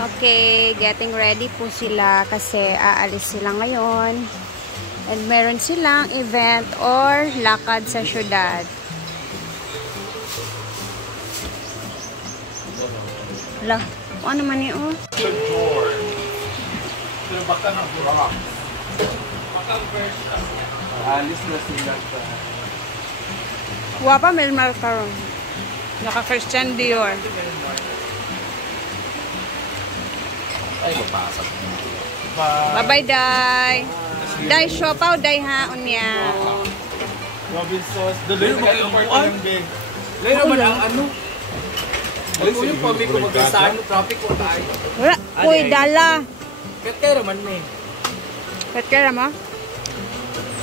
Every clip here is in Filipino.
Okay, getting ready po sila kasi aalis sila ngayon. And meron silang event or lakad sa syudad. Lah, ano man yun? Alis na sila pa. Wapa, may macaron. Naka-Christian Dior. Ay, mapasok. Bye-bye, Day. Day, siopaw, Day, haon niya. Robinsons. Dali mo kayo ang big. Lalo man ang ano? Alis yung pami ko magkasaan. Traffic ko tayo. Wala. Uy, dala. Katera man me. Katkera mo?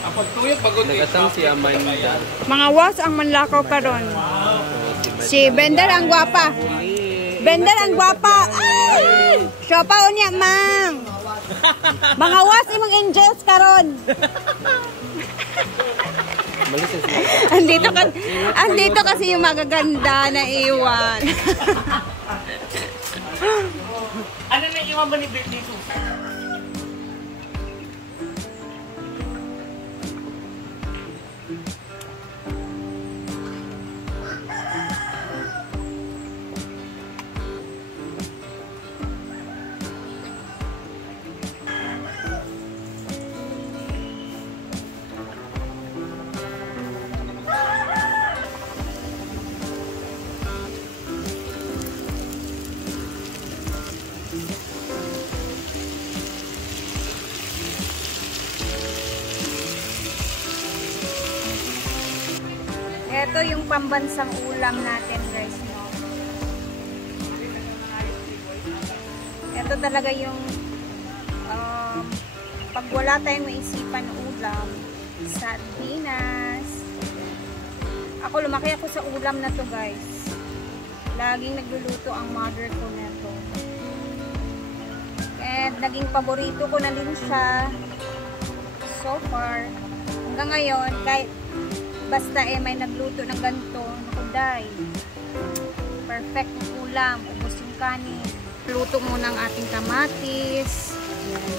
Apag tuyok pagod nagkasang si Amanda. Mga was ang manlakaw pa ron. Si Bender ang gwapa. Bender ang gwapa. Ay! Siopaw niya, mang. Mga was imong angels karon. andito kasi yung magaganda na iwan. Ano na iwan ba ni Bert dito? Ito yung pambansang ulam natin, guys, no? Ito talaga yung pag wala tayong maisipan ulam, sardinas. Lumaki ako sa ulam na to, guys. Laging nagluluto ang mother ko na to. And naging paborito ko na din siya so far. Hanggang ngayon, kahit basta may nagluto ng ganito, nakuday. Perfect ng ulam. Ubos yung kanin. Luto muna ang ating kamatis. Ayan.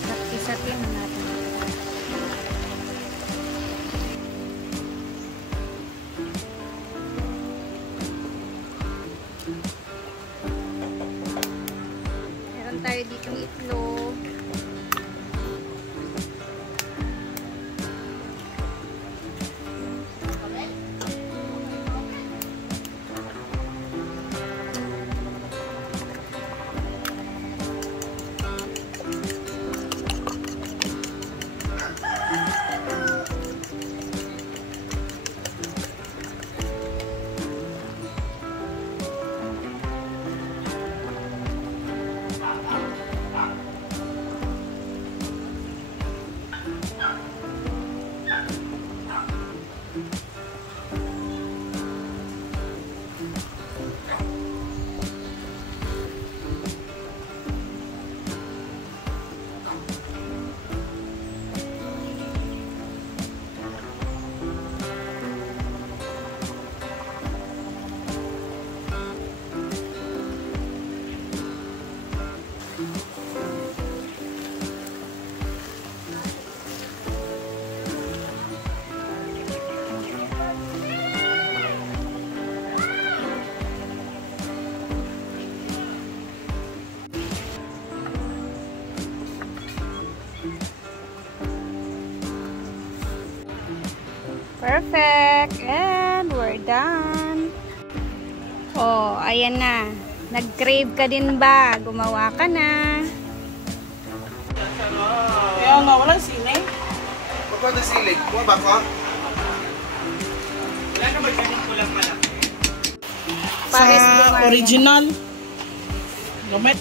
Isat-isatin natin. Meron tayo dito ng itlog. Perfect. And we're done. Oh, ayan na. Nag-crave ka din ba? Gumawa ka na. Kaya nga, walang sine. Pagod na silig. Kuha ba ko? Wala ka ba ganyan kulang pala? Original. Gamit.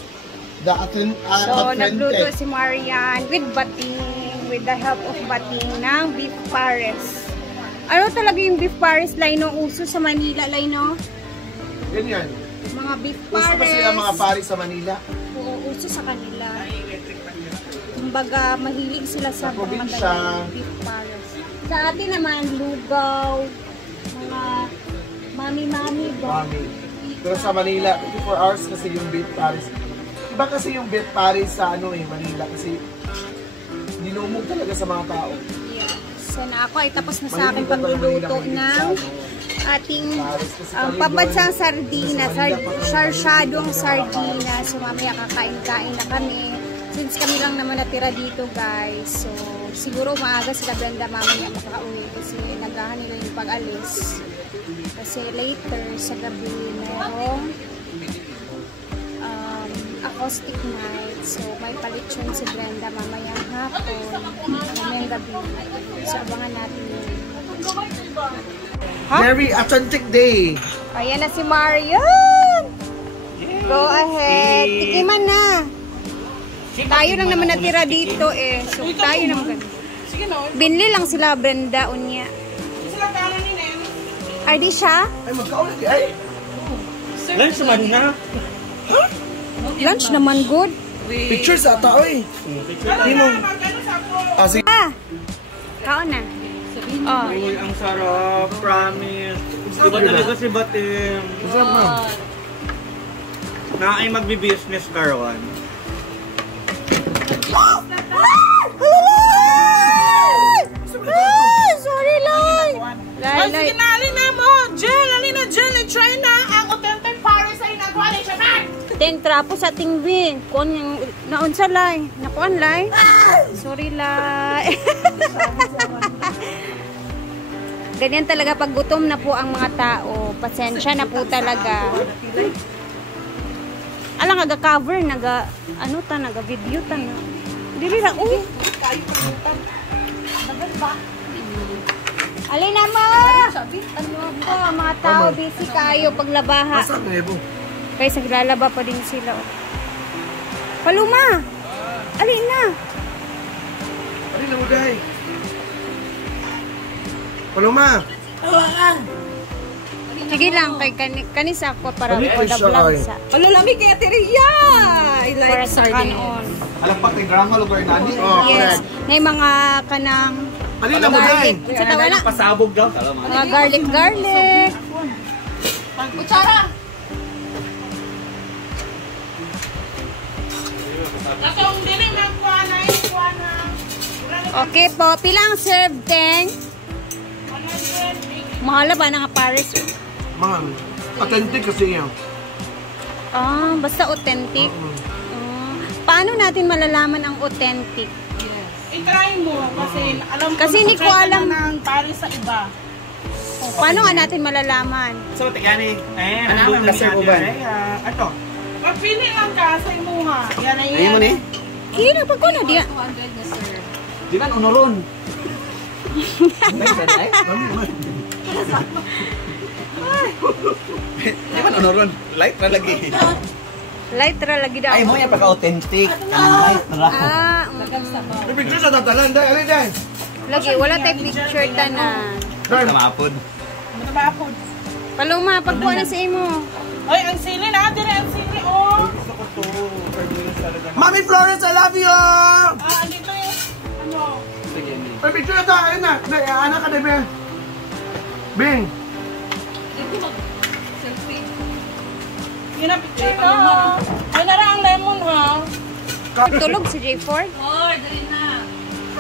So, nagluto si Marian with bating, with the help of bating ng beef pares. Ano talaga yung beef pares, Laino? Uso sa Manila, Laino? Ganyan. Mga beef pares. Uso ba sila mga pares sa Manila? Oo, uso sa kanila. Kumbaga, mahilig sila sa probinsya. Beef pares. Sa atin naman, lugaw, mga mami-mami ba? Mami. Pero sa Manila, 24 hours kasi yung beef Paris. Iba kasi yung beef Paris sa Manila kasi dinumog talaga sa mga tao. Yeah. So na ako ay tapos na sa akin pagluluto ng ating pampansang sardina, sarsyadong sardina. So mamaya kakain-kain na kami. Since kami lang naman natira dito guys. So siguro maaga sila Brenda mamaya makaka-uwi kasi nagahan nila yung pag-alis. Kasi later sa gabi merong acoustic night. So may palitsyon si Brenda mamayang hapon, mamayang gabi. So abangan natin yun. Huh? Very authentic day. Ayan na si Marian! Go ahead. Tikiman na. Tayo lang naman natira dito eh. So tayo naman. Binli lang sila Brenda unya. Ay di siya? Ay, magkaulit ay. Lunch naman na. Huh? Lunch naman good. Picture sa tao eh. Hindi mo. Ah, sige. Kaon na. Oh. Uy, ang sarap. Promise. Diba talaga si Batim? Masarap na. Na ay magbi-business karon. Sorry lang. Ay, sige na, alina mo. Jill, alina, Jill. Try na ang authentic Paris ay nagawa ni Japan. Ten trapo sa tingwin. Kuan yung naon sa lay. Nakuan lay. Sorry lay. Ganyan talaga pag gutom na po ang mga tao. Pasensya na po talaga. Alang naga-cover, naga-video ta na. Dili ra uy. Alin na mo! Mga tao busy kayo paglabaha. Masarap na ebo. Kaya saglalaba pa din sila. Paluma! Alin na! Alin na mo dahi. Paloma! Sige lang, kay kanisa ako para Ay, for the siya, vlog ay. sa... Alulami kaya Teria. I Para like sa sardine. kanon. Alampak ni Grandma lugar na ni. Oh, Yes. May mga kanang... Alin na mo dahi. Sa tawa na. Pasabog daw. Mga garlic. Kutsara. Kasong dili man kuha na. Okay po, pilang serve 10. 100. Mahal ba na nga Paris? Mga authentic kasi yan. Basta authentic. Paano natin malalaman ang authentic? I-try mo kasi alam ko Kasi hindi ko alam. ng Paris sa iba. Paano nga natin malalaman? So, tigani. Eh, Ano ang kasi uban? Ato. Pagpili lang ka sa imuha. Yan ay Ayun mo ni. Kira pag ko na diya. Di ba unoron? Di ba unoron? Light na lagi. Light ra lagi daw. Ay, mo yan pagka-authentic. May picture sa tatalan. Dahi, alin dahi. Lagi, wala tayong picture tanan. Darn. Tamapod. Matapapod. Paluma, pagkuha na sa imo. Ay, ang sili na. Dire ang sili, oh. Gusto ko to. Mami Florence, I love you! Andito yung, ano, Sige, May. May picture na tayo. Ayun na. Anak ka na, Bing. Bing. yun ang picture ko. Ay, nara ang lemon, ha? Tulog si J4?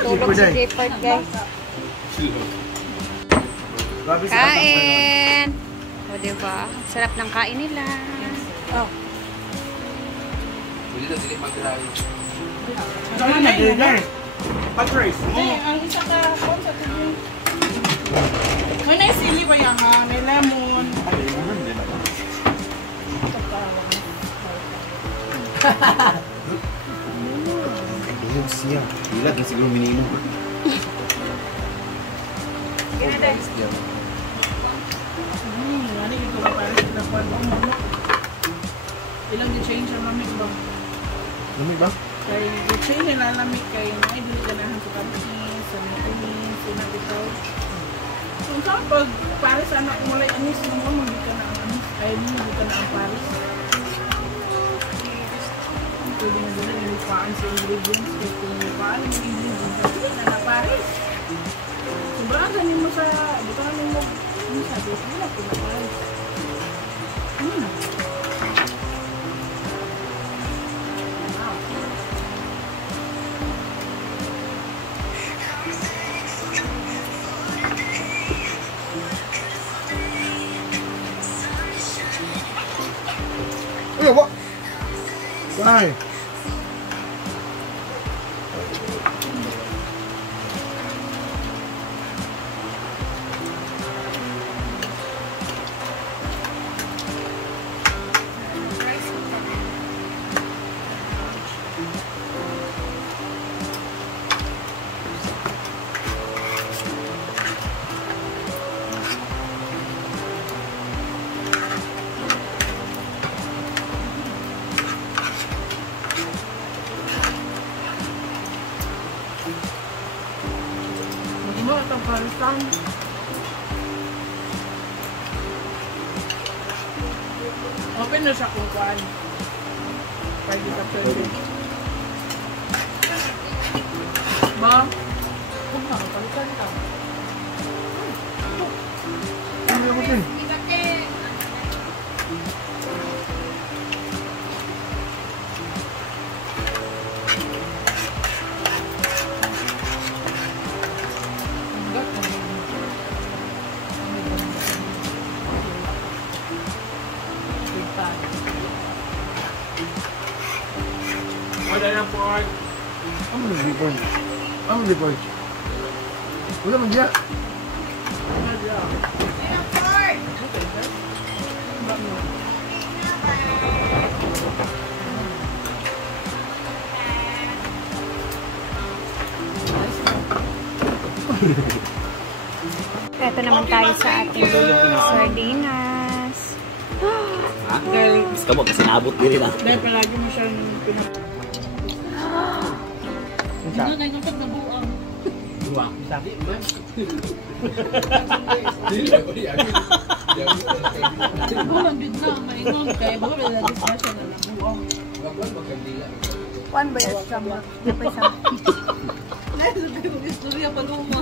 Tulog si J4, guys. Grabe sa Kain! O, diba? Sarap ng kain nila. Oh. Saan na, Bing? Patrice. Ay, ang isa ka, kung sa tubig. May naisili ba yan, ha? May lemon. Ayun siya. Hila, din siguro minino. Ano yung ito para sila pa ilang di-change ang lamig ba? Lamig ba? Kaya di-change nila lamig kay may dili ganahan sa kapis, sa matamis, sinabitaw. Kung saan pag para sa anak mulay anis mo, hindi ka na ang anis. Ay, hindi ka na ang paris. Pwede na dila nilipaan sa ingredients. Kaya kung nilipaan yung ingredients, sabi na na paris. Sobrang ganin mo sa, butangan mo, ano sabi, hindi na pinaparis. Ano na? Ay. Mo itong parisan. Open na siya kung kuhaan. Pwede ka pwede. Ba? Huwag na, palitan ka. Ano ko din? Wala na po. Ano report? Ano report? Wala man diya. Ito naman tayo sa ating sardinas. Ha? Gusto mo kasi naabot din na. Dahil palagi mo siyang pinag... Ano na yung pagnabuang? Dua. Sabi man. Buwan bid na, maingon kaya baka may discussion na nabuang. Kuan ba yung summer? Napay sa Sabi ko, istorya pa luma.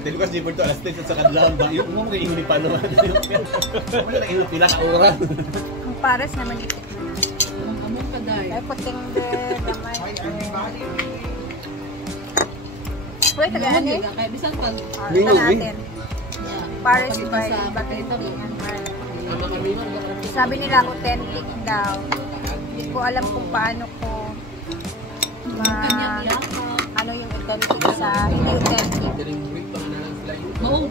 Ito Lucas Jibber to, alas 3 sa kadlaw ba? Yung mo mga ihuli pa naman. Wala na ihuli pila ka oras. ang pares naman ito. Ang among kaday. Ay, puting din. Damay. Pwede ka Ano gani? kaya bisan pag... Ito natin. Pares Pag by sa Batinting. Ang mga mingon, Sabi nila authentic daw. Hindi ko alam kung paano ko kanyang yakap. ano yung authentic sa hindi authentic. Oo.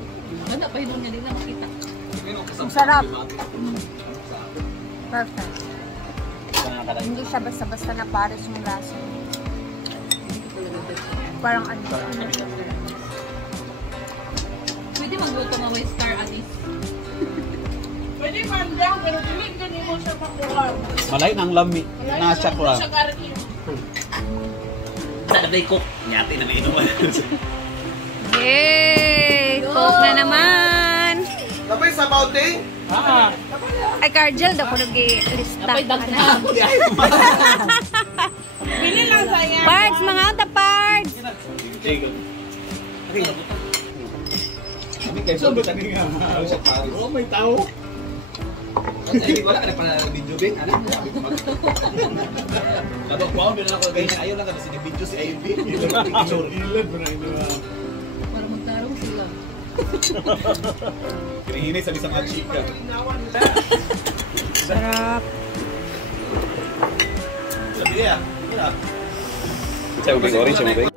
Ganda pa yun niya, di na makita. Ang sarap. Perfect. Hindi siya basta-basta na pares yung lasa. Parang ano. Pwede magluto nga may star anis. Pwede man lang, pero dilig din mo siya makuha. Malay ng lami. Nasya ko lang. Siya karin. Sa nabay cook. Nyati na may inuman. Yay! Coke na naman! Kapay sa bounty? Ah. Ay, Cargel, daw ko nag-lista. Apay daghan. Bili lang saya. Parts, mga ata parts! Kami kayo sobrang tani nga. Oh, may tao. Kasi wala ka na pala video din. Ano? Labang kuwaon, bin na ako ganyan. Ayaw lang kasi nag-video si Ayun din. Ilan ba na ito? Para magtarong sila. Kinihinay sabi sa mga chika. Sarap. Sabi niya. Saya ubing orange, saya ubing.